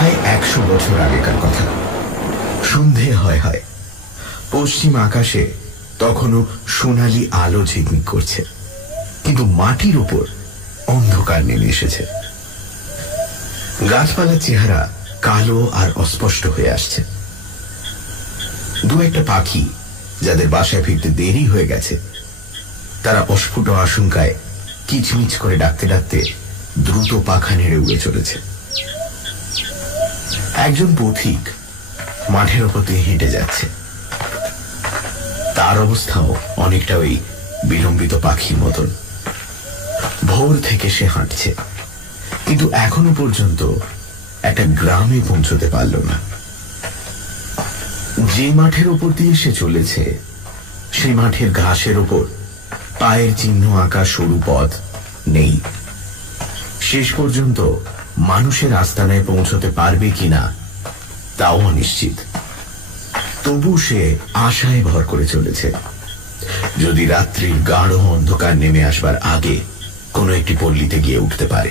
প্রায় 100 বছর আগেকার কথা। সন্ধে হয় হয়, পশ্চিম আকাশে তখনও সোনালি আলো ঝিকমিক করছে, কিন্তু মাটির উপর অন্ধকার নেমে এসেছে। গাছপালার চেহারা কালো আর অস্পষ্ট হয়ে আসছে। দু একটা পাখি যাদের বাসায় ফিরতে দেরি হয়ে গেছে, তারা অস্ফুট আশঙ্কায় কিচমিচ করে ডাকতে ডাকতে দ্রুত পাখা নেড়ে উড়ে চলেছে। একজন পথিক মাঠের ওপর দিয়ে হেঁটে যাচ্ছে। তার অবস্থাও অনেকটা ওই বিলম্বিত পাখির মতন। ভোর থেকে সে হাঁটছে, কিন্তু এখনো পর্যন্ত একটা গ্রামে পৌঁছতে পারল না। যে মাঠের ওপর দিয়ে সে চলেছে, সেই মাঠের ঘাসের ওপর পায়ের চিহ্ন আঁকা সরু পথ নেই। শেষ পর্যন্ত মানুষের আস্তানায় পৌঁছতে পারবে কিনা তাও অনিশ্চিত। তবু সে আশায় ভর করে চলেছে, যদি রাত্রির গাঢ় অন্ধকার নেমে আসবার আগে কোনো একটি পল্লীতে গিয়ে উঠতে পারে।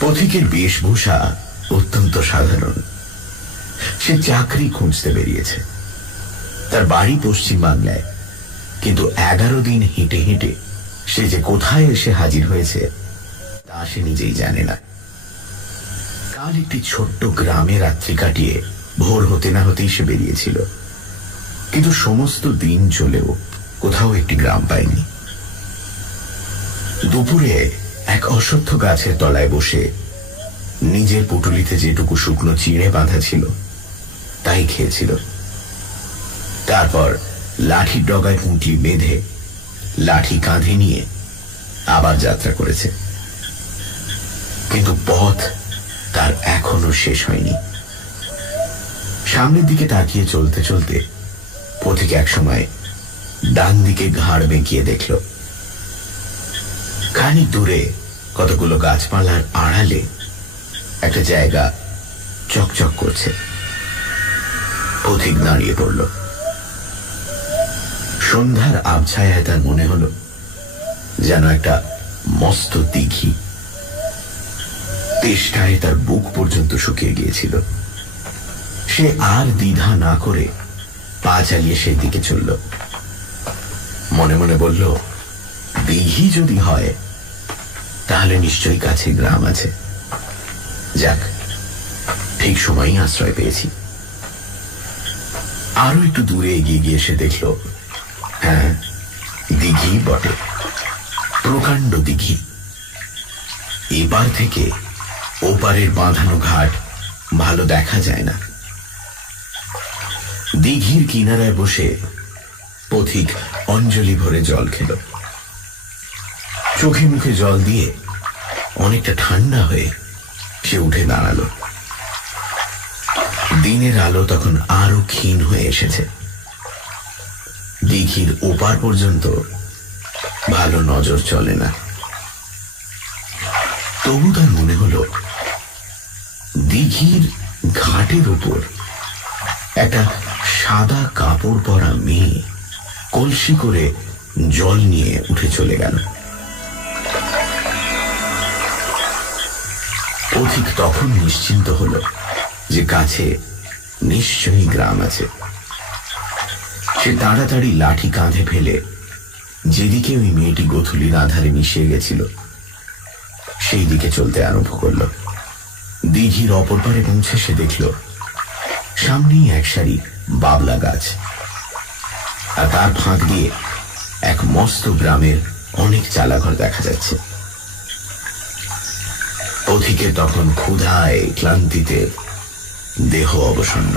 পথিকের বেশভূষা অত্যন্ত সাধারণ। সে চাকরি খুঁজতে বেরিয়েছে। তার বাড়ি পশ্চিম বাংলায়, কিন্তু 11 দিন হেঁটে হেঁটে সে যে কোথায় এসে হাজির হয়েছে তা সে নিজেই জানে না। কাল একটি ছোট্ট গ্রামে রাত্রি কাটিয়ে ভোর হতে না হতেই সে বেরিয়েছিল, কিন্তু সমস্ত দিন চলেও কোথাও একটি গ্রাম পায়নি। দুপুরে এক অশ্বত্থ গাছের তলায় বসে নিজের পুটুলিতে যেটুকু শুকনো চিড়ে বাঁধা ছিল তাই খেয়েছিল। তারপর লাঠির ডগায় পুঁটলি বেঁধে লাঠি কাঁধে নিয়ে আবার যাত্রা করেছে, কিন্তু পথ তার এখনো শেষ হয়নি। সামনের দিকে তাকিয়ে চলতে চলতে পথিক একসময় ডান দিকে ঘাড় বেঁকিয়ে দেখল, খানিক দূরে কতগুলো গাছপালার আড়ালে একটা জায়গা চকচক করছে। পথিক দাঁড়িয়ে পড়ল। সন্ধ্যার আবছায়ায় তার মনে হলো যেন একটা মস্ত দিঘি। তেষ্টায় তার বুক পর্যন্ত শুকিয়ে গিয়েছিল। সে আর দ্বিধা না করে পা চালিয়ে সেই দিকে চলল। মনে মনে বলল, দিঘি যদি হয় তাহলে নিশ্চয়ই কাছে গ্রাম আছে। যাক, ঠিক সময়ই আশ্রয় পেয়েছি। আরো একটু দূরে এগিয়ে গিয়ে সে দেখল, হ্যাঁ, দিঘি বটে, প্রকাণ্ড দিঘি। এপার থেকে ওপারের বাঁধানো ঘাট ভালো দেখা যায় না। দিঘির কিনারায় বসে পথিক অঞ্জলি ভরে জল খেল। চোখে মুখে জল দিয়ে অনেকটা ঠান্ডা হয়ে সে উঠে দাঁড়াল। দিনের আলো তখন আরো ক্ষীণ হয়ে এসেছে। দিঘির ওপার পর্যন্ত ভালো নজর চলে না। তবু তার মনে হলো, দিঘির ঘাটের উপর একটা সাদা কাপড় পরা মেয়ে কলসি করে জল নিয়ে উঠে চলে গেল। পথিক তখন নিশ্চিন্ত হল যে কাছে নিশ্চয়ই গ্রাম আছে। সে তাড়াতাড়ি লাঠি কাঁধে ফেলে যেদিকে ওই মেয়েটি গোধূলির আধারে মিশিয়ে গেছিল সেই দিকে চলতে আরম্ভ করল। দিঘির অপর পারে পৌঁছে সে দেখল সামনেই এক সারি বাবলা গাছ, আর তার ফাঁক দিয়ে এক মস্ত গ্রামের অনেক চালাঘর দেখা যাচ্ছে। পথিকের তখন ক্ষুধায় ক্লান্তিতে দেহ অবসন্ন।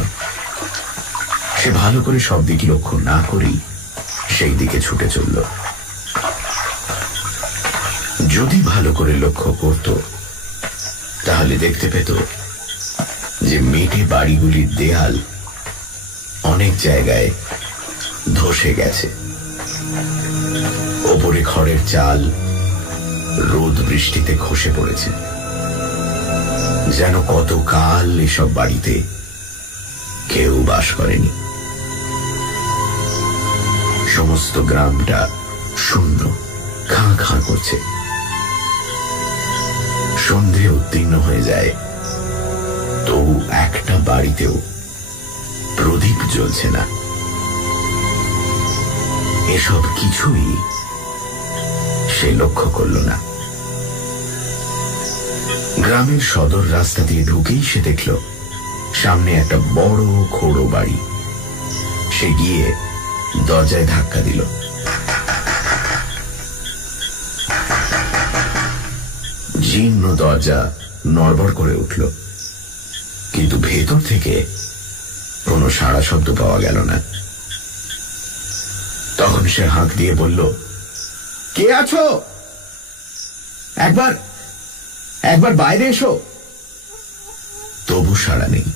সে ভালো করে সব দিকে লক্ষ্য না করেই সেই দিকে ছুটে চলল। যদি ভালো করে লক্ষ্য করত তাহলে দেখতে পেত যে মেটে বাড়িগুলির দেয়াল অনেক জায়গায় ধসে গেছে। ওপরে খড়ের চাল রোদ বৃষ্টিতে খসে পড়েছে, যেন কতকাল এসব বাড়িতে কেউ বাস করেনি। সমস্ত গ্রামটা শূন্য, খাঁ খাঁ করছে। সন্ধে উত্তীর্ণ হয়ে যায়, তবু একটা বাড়িতেও প্রদীপ জ্বলছে না। এসব কিছুই সে লক্ষ্য করল না। গ্রামের সদর রাস্তা দিয়ে ঢুকেই সে দেখল সামনে একটা বড় খোড়ো বাড়ি। সে গিয়ে দরজায় ধাক্কা দিল। জীর্ণ দরজা নড়বড় করে উঠল, কিন্তু ভেতর থেকে কোনো সাড়া শব্দ পাওয়া গেল না। তখন সে হাঁক দিয়ে বলল, কে আছো? একবার একবার বাইরে এসো। তবু সাড়া নেই।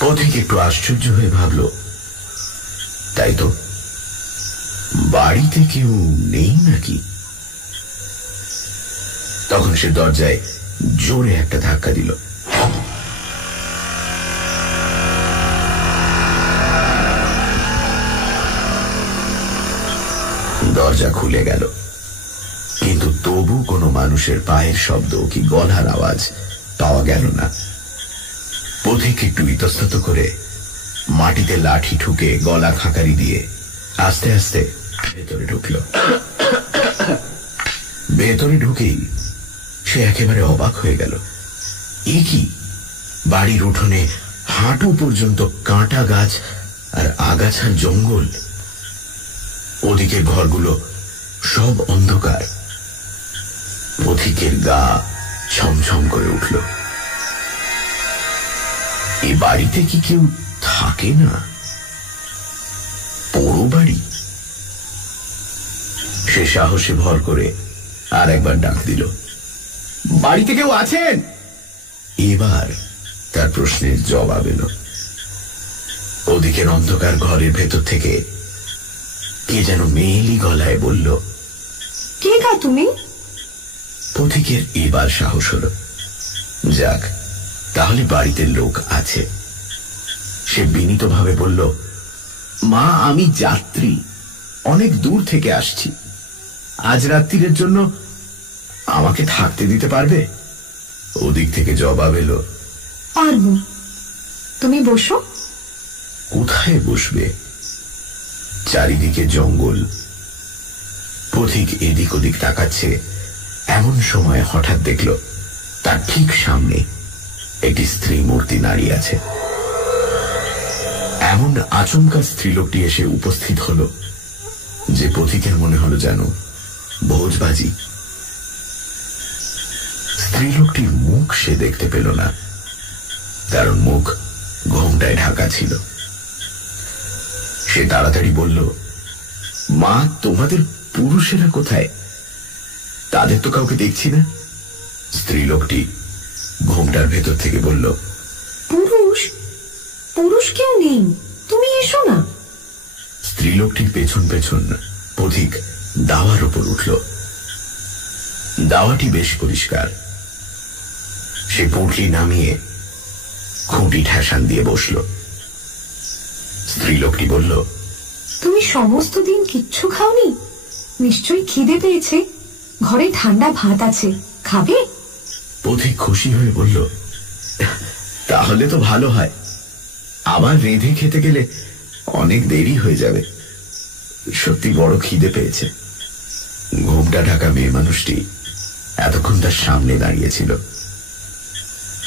পথিক একটু আশ্চর্য হয়ে ভাবল, তাই তো, বাড়িতে কেউ নেই নাকি? তখন সে দরজায় জোরে একটা ধাক্কা দিল। দরজা খুলে গেল, কিন্তু তবু কোনো মানুষের পায়ের শব্দ কি গলার আওয়াজ পাওয়া গেল না। পথিক একটু ইতস্তত করে মাটিতে লাঠি ঠুকে গলা খাঁকারি দিয়ে আস্তে আস্তে ভেতরে ঢুকল। ভেতরে ঢুকেই সে একেবারে অবাক হয়ে গেল। এ কি, বাড়ির উঠোনে হাঁটু পর্যন্ত কাঁটা গাছ আর আগাছার জঙ্গল। ওদিকের ঘরগুলো সব অন্ধকার। পথিকের গা ছমছম করে উঠল। এ বাড়িতে কি কেউ থাকে না? পোড়ো বাড়ি। সে সাহসে ভর করে আর একবার ডাক দিল, বাড়িতে কেউ আছেন? এবার তার প্রশ্নের জবাব এলো। ওদিকের অন্ধকার ঘরের ভেতর থেকে কে যেন মেয়েলি গলায় বলল, কে গা তুমি? পথিকের এবার সাহস হল, যাক, তাহলে বাড়িতে লোক আছে। সে বিনীতভাবে বলল, মা, আমি যাত্রী, অনেক দূর থেকে আসছি। আজ রাত্রির জন্য আমাকে থাকতে দিতে পারবে? ওদিক থেকে জবাব এলো, পারব। তুমি বসো। কোথায় বসবে? চারিদিকে জঙ্গল। পথিক এদিক ওদিক তাকাচ্ছে। এমন সময় হঠাৎ দেখল তার ঠিক সামনে একটি স্ত্রী মূর্তি দাঁড়িয়ে আছে। এমন আচমকা স্ত্রীলোকটি এসে উপস্থিত হল যে পথিকের মনে হল যেন ভোজবাজি। স্ত্রীলোকটির মুখ সে দেখতে পেল না, কারণ মুখ ঘোমটায় ঢাকা ছিল। সে তাড়াতাড়ি বলল, মা, তোমাদের পুরুষেরা কোথায়? তাদের তো কাউকে দেখছি না। স্ত্রীলোকটি ঘোমটার ভেতর থেকে বলল, পুরুষ? পুরুষ কেউ নেই, তুমি এসো না। স্ত্রীলোকটির পেছন পেছন পথিক দাওয়ার উপর উঠল। দাওয়াটি বেশ পরিষ্কার। সে পুঁটলি নামিয়ে খুঁটি ঠেসান দিয়ে বসল। স্ত্রীলোকটি বলল, তুমি সমস্ত দিন কিচ্ছু খাওনি? নিশ্চয়ই খিদে পেয়েছে। ঘরে ঠান্ডা ভাত আছে, খাবে? পথিক খুশি হয়ে বলল, তাহলে তো ভালো হয়। আবার রেঁধে খেতে গেলে অনেক দেরি হয়ে যাবে। সত্যি বড় খিদে পেয়েছে। ঘোমটা ঢাকা মেয়ে মানুষটি এতক্ষণ তার সামনে দাঁড়িয়েছিল,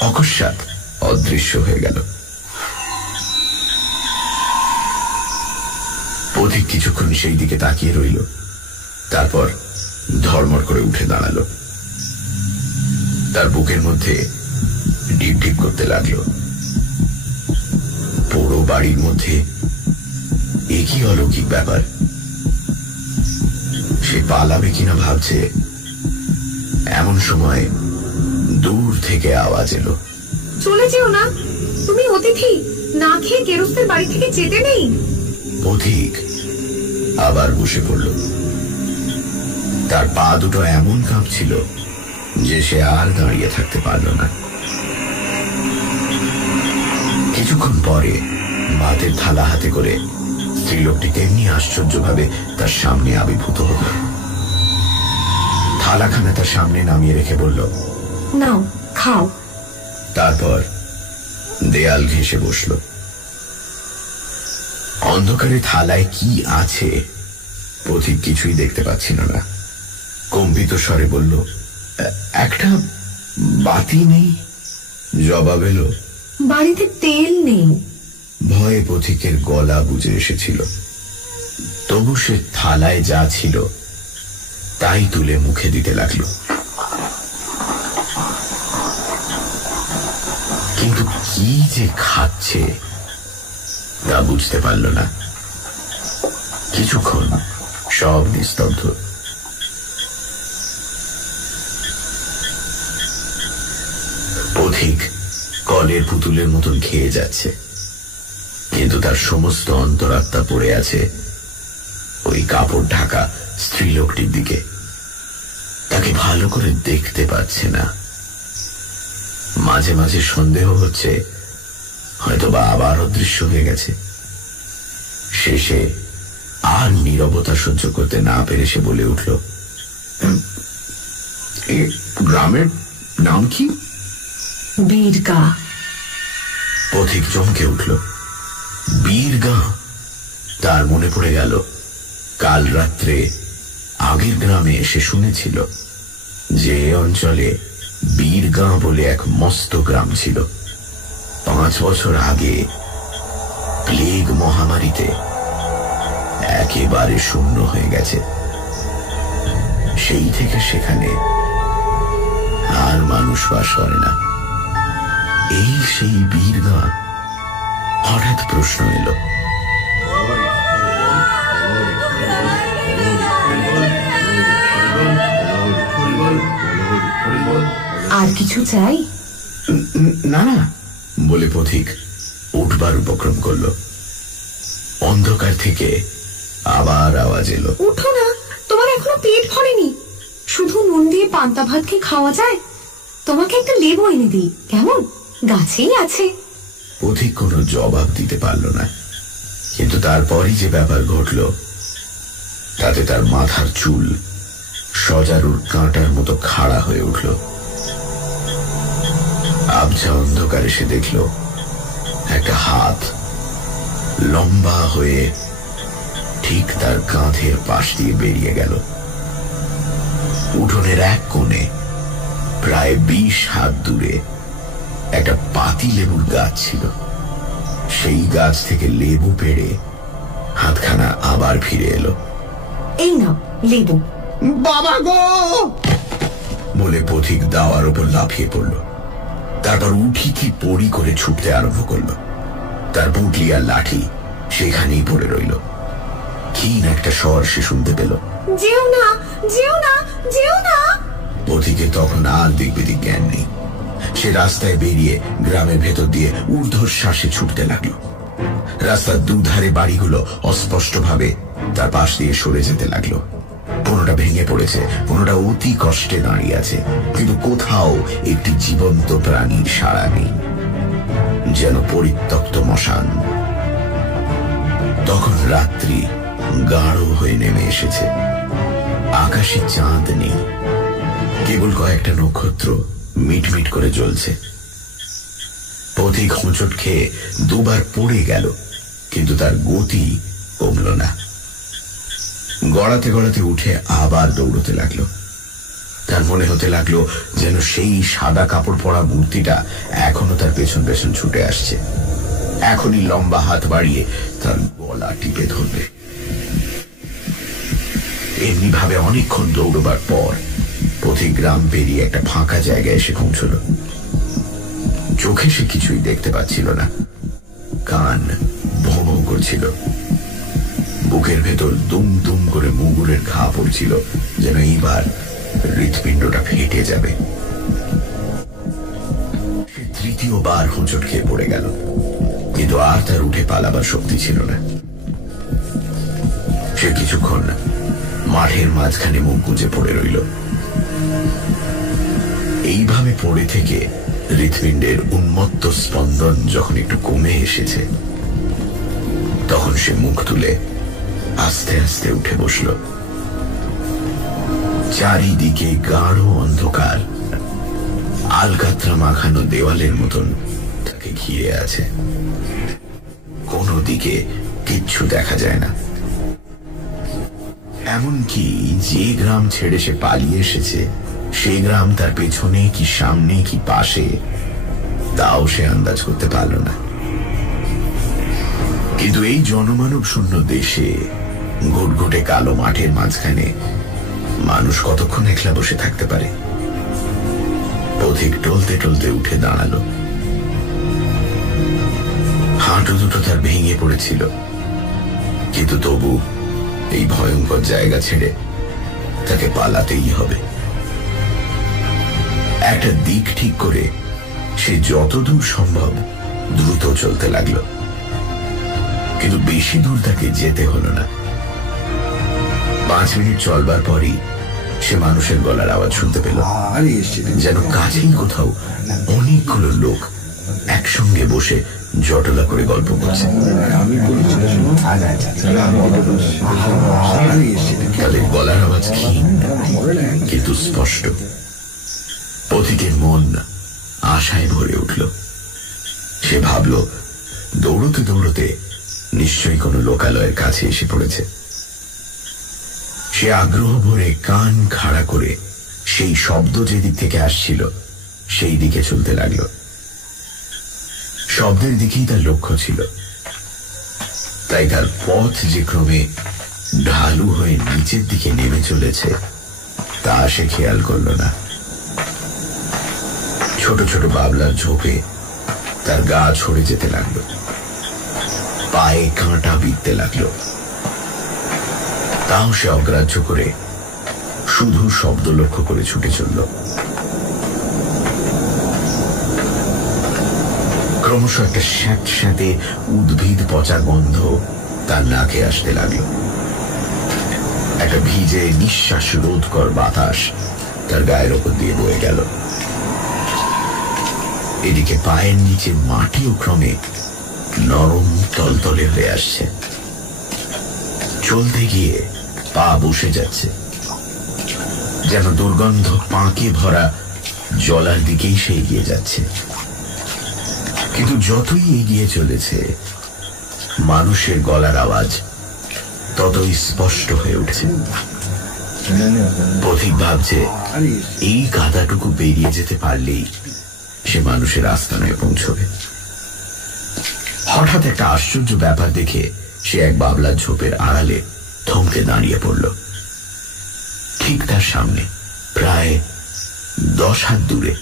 অকস্মাৎ অদৃশ্য হয়ে গেল। পথিক কিছুক্ষণ সেই দিকে তাকিয়ে রইল, তারপর ধড়মড় করে উঠে দাঁড়ালো। তার বুকের মধ্যে ডিপ ডিপ করতে লাগলো। পুরো বাড়ির মধ্যে একই অলৌকিক ব্যাপার। সে পালাবে কিনা ভাবছে, এমন সময় দূর থেকে আওয়াজ এলো, চলে যেও না, তুমি অতিথি, না খেয়ে গেরস্তের বাড়ি থেকে যেতে নেই। পথিক আবার বসে পড়ল। তার পা দুটো এমন কাঁপছিল যে সে আর দাঁড়িয়ে থাকতে পারল না। কিছুক্ষণ পরে ভাতের থালা হাতে করে স্ত্রীলোকটি তেমনি আশ্চর্যভাবে তার সামনে আবির্ভূত হল। থালাখানা তার সামনে নামিয়ে রেখে বলল, নাও, খাও। তারপর দেয়াল ঘেঁষে বসল। অন্ধকারে থালায় কি আছে পথিক কিছুই দেখতে পাচ্ছিল না। কম্পিত স্বরে বলল, একটা বাতি নেই? জবাব এলো, বাড়িতে তেল নেই। ভয়ে পথিকের গলা বুঝে এসেছিল। তবু সে থালায় যা ছিল তাই তুলে মুখে দিতে লাগল। কিন্তু কি যে খাচ্ছে তা বুঝতে পারল না। কিছুক্ষণ সব নিস্তব্ধ। পথিক কলের পুতুলের মতন খেয়ে যাচ্ছে, কিন্তু তার সমস্ত অন্তরাত্মা পড়ে আছে ওই কাপড় ঢাকা স্ত্রীলোকটির দিকে। তাকে ভালো করে দেখতে পাচ্ছে না। মাঝে মাঝে সন্দেহ হচ্ছে হয়তো বা আবার অদৃশ্য হয়ে গেছে। শেষে আর নীরবতা সহ্য করতে না পেরে সে বলে উঠল, গ্রামের নাম কি? বীরগা। পথিক চমকে উঠল। বীরগা? তার মনে পড়ে গেল কাল রাত্রে আগের গ্রামে এসে শুনেছিল যে অঞ্চলে বীরগা বলে এক মস্ত গ্রাম ছিল। 5 বছর আগে প্লেগ মহামারীতে একেবারে শূন্য হয়ে গেছে। সেই থেকে সেখানে আর মানুষ বাস করে না। এই সেই বীরগা? হঠাৎ প্রশ্ন এলো। আর কিছু চাই? না না বলে পথিক উঠবার উপক্রম করল। অন্ধকার থেকে আবার আওয়াজ এলো, উঠো না, তোমার এখনো পেট ভরেনি। শুধু নুন দিয়ে পান্তা ভাত কি খাওয়া যায়? তোমাকে একটা লেবু এনে দিই, কেমন? গাছেই আছে। পথিক কোনো জবাব দিতে পারল না। কিন্তু তারপরই যে ব্যাপার ঘটল তাতে তার মাথার চুল সজারুর কাঁটার মতো খাড়া হয়ে উঠল। আবছা অন্ধকারে সে দেখল একটা হাত লম্বা হয়ে ঠিক তার কাঁধের পাশ দিয়ে বেরিয়ে গেল। উঠোনের এক কোণে প্রায় 20 হাত দূরে একটা পাতি লেবুর গাছ ছিল। সেই গাছ থেকে লেবু পেড়ে হাতখানা আবার ফিরে এলো। এই নাও লেবু। বাবা গো বলে পথিক দাওয়ার উপর লাফিয়ে পড়ল। তারপর উঠি কি পড়ি করে ছুটতে আরম্ভ করল। তার পুঁটলি আর লাঠি সেখানেই পড়ে রইল। ক্ষীণ একটা স্বর সে শুনতে পেল, যেও না, যেও না, যেও না। পথিকে তখন আর দিক বিদিক জ্ঞান নেই। সে রাস্তায় বেরিয়ে গ্রামের ভেতর দিয়ে ঊর্ধ্বশ্বাসে ছুটতে লাগলো। রাস্তার দুধারে বাড়িগুলো অস্পষ্টভাবে তার পাশ দিয়ে সরে যেতে লাগলো। কোনোটা ভেঙে পড়েছে, কোনোটা অতি কষ্টে দাঁড়িয়ে আছে, কিন্তু কোথাও একটি জীবন্ত প্রাণীর সাড়া নেই, যেন পরিত্যক্ত মশান। তখন রাত্রি গাঢ় হয়ে নেমে এসেছে। আকাশে চাঁদ নেই, কেবল কয়েকটা নক্ষত্র মিটমিট করে জ্বলছে। পথিক হোঁচট খেয়ে 2 বার পড়ে গেল, কিন্তু তার গতি কমল না। গড়াতে গড়াতে উঠে আবার দৌড়তে লাগলো। তার মনে হতে লাগলো যেন সেই সাদা কাপড় পরা মূর্তিটা এখনো তার পেছন পেছন ছুটে আসছে, এখনই লম্বা হাত বাড়িয়ে তার গলা টিপে ধরবে। এমনি ভাবে অনেকক্ষণ দৌড়বার পর পথিক গ্রাম পেরিয়ে একটা ফাঁকা জায়গায় এসে পৌঁছল। চোখে সে কিছুই দেখতে পাচ্ছিল না। কান ভোঁ ভোঁ করছিল। বুকের ভেতর দুম দুম করে মুগুরের ঘা পড়ছিল, যেন এইবার হৃৎপিণ্ডটা ফেটে যাবে। সে 3য়-বার হোঁচট খেয়ে পড়ে গেল, কিন্তু আর তার উঠে পালাবার শক্তি ছিল না। সে কিছুক্ষণ মাঠের মাঝখানে মুখ গুজে পড়ে রইল। এইভাবে পড়ে থেকে হৃৎপিণ্ডের উন্মত্ত স্পন্দন যখন একটু কমে এসেছে, তখন সে মুখ তুলে আস্তে আস্তে উঠে বসল। চারিদিকে গাঢ় অন্ধকার, আলকাতরা মাখানো দেওয়ালের মতন তাকে ঘিরে আছে। কোনো দিকে কিচ্ছু দেখা যায় না। এমনকি যে গ্রাম ছেড়ে সে পালিয়ে এসেছে সে গ্রাম তার পেছনে কি সামনে কি পাশে তাও সে আন্দাজ করতে পারল না। কিন্তু এই জনমানব শূন্য দেশে ঘুটঘুটে কালো মাঠের মাঝখানে মানুষ কতক্ষণ একলা বসে থাকতে পারে? পথিক টলতে টলতে উঠে দাঁড়ালো। হাঁটু দুটো তার ভেঙে পড়েছিল, কিন্তু তবু এই ভয়ঙ্কর জায়গা ছেড়ে তাকে পালাতেই হবে। একটা দিক ঠিক করে সে যতদূর সম্ভব দ্রুত চলতে লাগলো, কিন্তু বেশি দূর তাকে যেতে হলো না। 5 মিনিট চলবার পরই সে মানুষের গলার আওয়াজ শুনতে পেল, যেন কাছেই কোথাও অনেকগুলো লোক একসঙ্গে বসে জটলা করে গল্প করছে। তাদের গলার আওয়াজ ক্ষীণ কিন্তু স্পষ্ট। পথিকের মন আশায় ভরে উঠল। সে ভাবল দৌড়তে দৌড়তে নিশ্চয়ই কোনো লোকালয়ের কাছে এসে পড়েছে। সে আগ্রহ ভরে কান খাড়া করে সেই শব্দ যেদিক থেকে আসছিল সেই দিকে চলতে লাগল। শব্দের দিকেই তার লক্ষ্য ছিল, তাই তার পথ যে ক্রমে ঢালু হয়ে নিচের দিকে নেমে চলেছে তা সে খেয়াল করল না। ছোট ছোট বাবলার ঝোপে তার গা ছড়ে যেতে লাগলো, পায়ে কাঁটা বিঁধতে লাগলো। তাও সে অগ্রাহ্য করে শুধু শব্দ লক্ষ্য করে ছুটে চলল। ক্রমশ একটা স্যাঁতস্যাঁতে উদ্ভিদ পচা গন্ধ তার নাকে আসতে লাগলো। একটা ভিজে নিঃশ্বাস রোধকর বাতাস তার গায়ের ওপর দিয়ে বয়ে গেল। এদিকে পায়ের নিচে মাটিও ক্রমে নরম তলতলে হয়ে আসছে। চলতে গিয়ে পা বসে যাচ্ছে, যেন দুর্গন্ধ পাঁকে ভরা জলার দিকেই সে এগিয়ে যাচ্ছে। কিন্তু যতই এগিয়ে চলেছে মানুষের গলার আওয়াজ ততই স্পষ্ট হয়ে উঠছে। পথিক ভাবছে এই কাদাটুকু বেরিয়ে যেতে পারলেই সে মানুষের আস্তানায় পৌঁছবে। হঠাৎ একটা আশ্চর্য ব্যাপার দেখে সে এক বাবলার ঝোপের আড়ালে থমকে দাঁড়িয়ে পড়ল। ঠিক তার সামনে প্রায় 10 হাত দূরে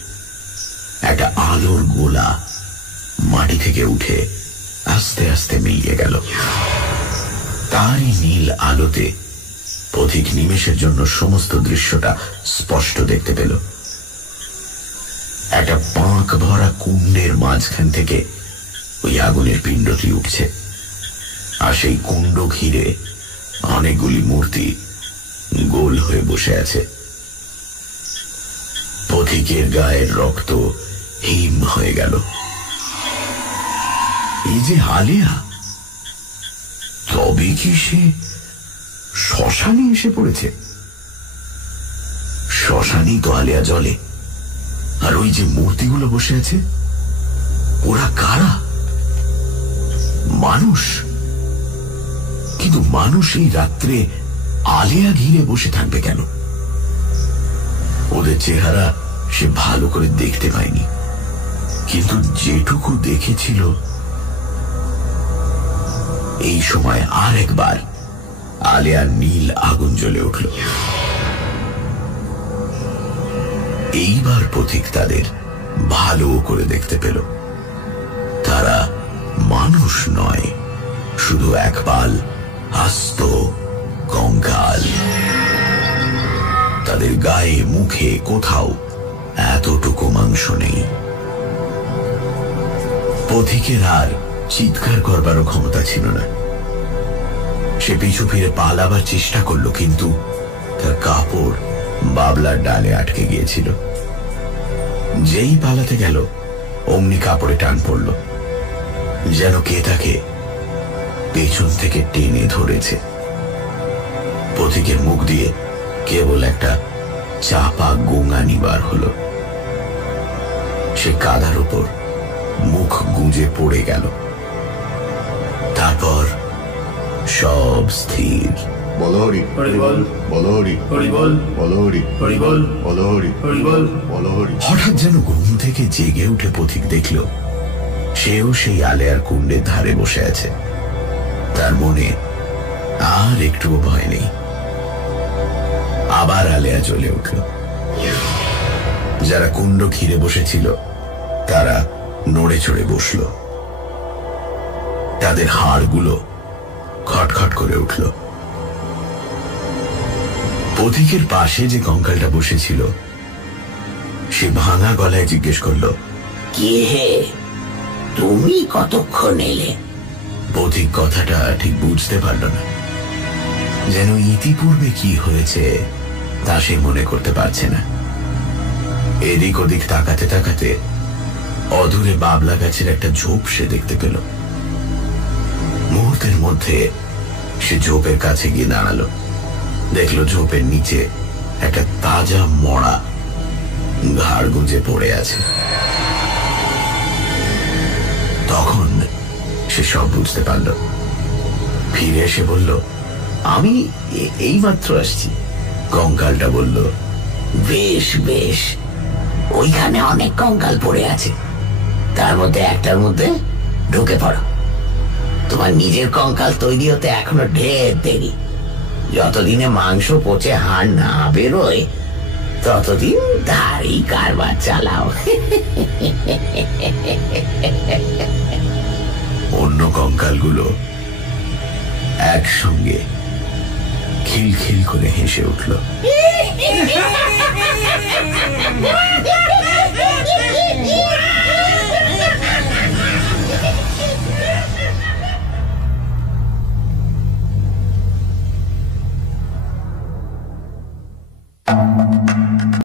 একটা আলোর গোলা মাটি থেকে উঠে আস্তে আস্তে মিলিয়ে গেল। তারই নীল আলোতে পথিক নিমেষের জন্য সমস্ত দৃশ্যটা স্পষ্ট দেখতে পেল। একটা পাঁক ভরা কুণ্ডের মাঝখান থেকে ওই আগুনের পিণ্ডটি উঠছে, আর সেই কুণ্ড ঘিরে অনেকগুলি মূর্তি গোল হয়ে বসে আছে। পথিকের গায়ের রক্ত হিম হয়ে গেল। এই যে আলেয়া, তবে কি সে শ্মশানে এসে পড়েছে? শ্মশানেই তো আলেয়া জলে, আর ওই যে মূর্তিগুলো বসে আছে ওরা কারা? মানুষ। কিন্তু মানুষ এই রাত্রে আলেয়া ঘিরে বসে থাকবে কেন? ওদের চেহারা সে ভালো করে দেখতে পায়নি, কিন্তু যেটুকু দেখেছিল। এই সময় আর একবার আলেয়ার নীল আগুন জ্বলে উঠল। এইবার পথিক তাদের ভালো করে দেখতে পেল। তারা মানুষ নয়, শুধু একপাল আস্ত কঙ্কাল। তাদের গায়ে মুখে কোথাও এতটুকু মাংস নেই। পথিকের আর চিৎকার করবারও ক্ষমতা ছিল না। সে পিছু ফিরে পালাবার চেষ্টা করল, কিন্তু তার কাপড় বাবলার ডালে আটকে গিয়েছিল। যেই পালাতে গেল অমনি কাপড়ে টান পড়ল, যেন কে তাকে পেছন থেকে টেনে ধরেছে। পথিকের মুখ দিয়ে কেবল একটা চাপা গোঙানি বার হলো। সে কাদার উপর মুখ গুঁজে পড়ে গেল। তারপর সব স্থির। বলো হরি হরি বল, বলো হরি হরি বল, বলো হরি হরি বল, বলো হরি হরি বল, বলো হরি। হঠাৎ যেন ঘুম থেকে জেগে উঠে পথিক দেখল সেও সেই আলেয়ার কুণ্ডের ধারে বসে আছে। তার মনে আর একটুও ভয় নেই। আবার আলেয়া জ্বলে উঠল। যারা কুণ্ড ঘিরে বসেছিল তারা নড়ে চড়ে বসল। তাদের হাড়গুলো খটখট করে উঠল। পথিকের পাশে যে কঙ্কালটা বসেছিল সে ভাঙা গলায় জিজ্ঞেস করল, কে হে, তুমি কতক্ষণ এলে? পথিক কথাটা ঠিক বুঝতে পারল না। যেন ইতিপূর্বে কি হয়েছে তা সে মনে করতে পারছে না। এদিক ওদিক তাকাতে তাকাতে অদূরে বাবলা গাছের একটা ঝোপ সে দেখতে পেল। মুহূর্তের মধ্যে সে ঝোপের কাছে গিয়ে দাঁড়ালো। দেখল ঝোপের নিচে একটা তাজা মড়া ঘাড় গুঁজে পড়ে আছে। তখন সে সব বুঝতে পারল। ফিরে এসে বলল, আমি এইমাত্র আসছি। কঙ্কালটা বলল, বেশ বেশ, ওইখানে অনেক কঙ্কাল পড়ে আছে, তার মধ্যে একটার মধ্যে ঢুকে পড়ো। তোমার নিজের কঙ্কাল তৈরি হতে এখনো ঢের দেরি। যতদিনে মাংস পচে হাড় না বেরোয় ততদিন ধারেই কারবার চালাও। অন্য কঙ্কালগুলো একসঙ্গে খিলখিল করে হেসে উঠল।